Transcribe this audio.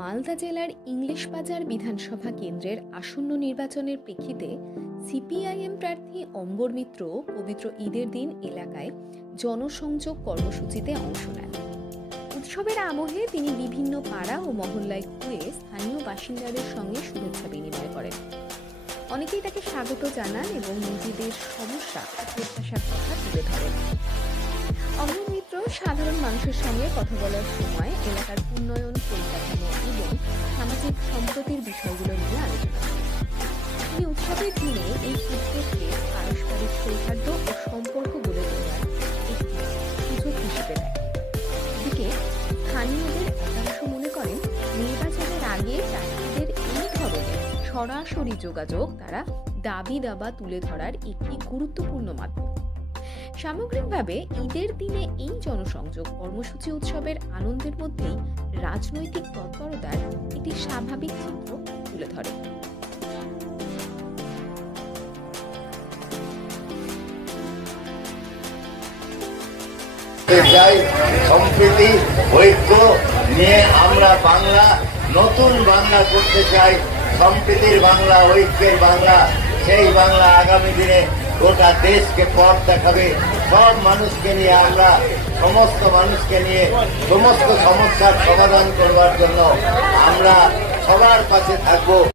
মালদা জেলার ইংলিশ বাজার বিধানসভা কেন্দ্রের আসন্ন নির্বাচনের প্রেক্ষিতে সিপিআইএম প্রার্থী অম্বর মিত্র পবিত্র ঈদের দিন এলাকায় জনসংযোগ কর্মসূচিতে অংশ নেন। উৎসবের আবহে তিনি বিভিন্ন পাড়া ও মহল্লায় ঘুরে স্থানীয় বাসিন্দাদের সঙ্গে শুভেচ্ছা বিনিময় করেন। অনেকেই তাকে স্বাগত জানান এবং নিজেদের সমস্যা ও প্রত্যাশার কথা তুলে ধরেন। অম্বর মিত্র সাধারণ মানুষের সঙ্গে কথা বলার সময় এলাকার উন্নয়ন, পরিকাঠামো এবং সামাজিক সম্প্রতির বিষয়গুলো নিয়ে আলোচনা করেন। তিনি উৎসবের দিনে এই উদ্যোগকে পারস্পরিক সৌহার্দ্য ও সম্পর্ক গড়ে তোলার একটি সুযোগ হিসেবে দেখেন। এদিকে স্থানীয়দের একাংশ মনে করেন নির্বাচনের আগে প্রার্থীদের এই ধরনের সরাসরি যোগাযোগ তারা দাবি দাবা তুলে ধরার একটি গুরুত্বপূর্ণ মাধ্যম। সামগ্রিকভাবে ঈদের দিনে এই জনসংযোগ কর্মসূচি উৎসবের আনন্দের মধ্যেই রাজনৈতিক তৎপরতার একটি স্বাভাবিক চিত্র তুলে ধরে। সম্প্রীতি ঐক্য নিয়ে আমরা বাংলা, নতুন বাংলা করতে চাই। সম্প্রীতির বাংলা, ঐক্যের বাংলা, সেই বাংলা আগামী দিনে গোটা দেশকে পথ দেখাবে। সব মানুষকে নিয়ে আমরা, সমস্ত মানুষকে নিয়ে সমস্ত সমস্যার সমাধান করবার জন্য আমরা সবার পাশে থাকবো।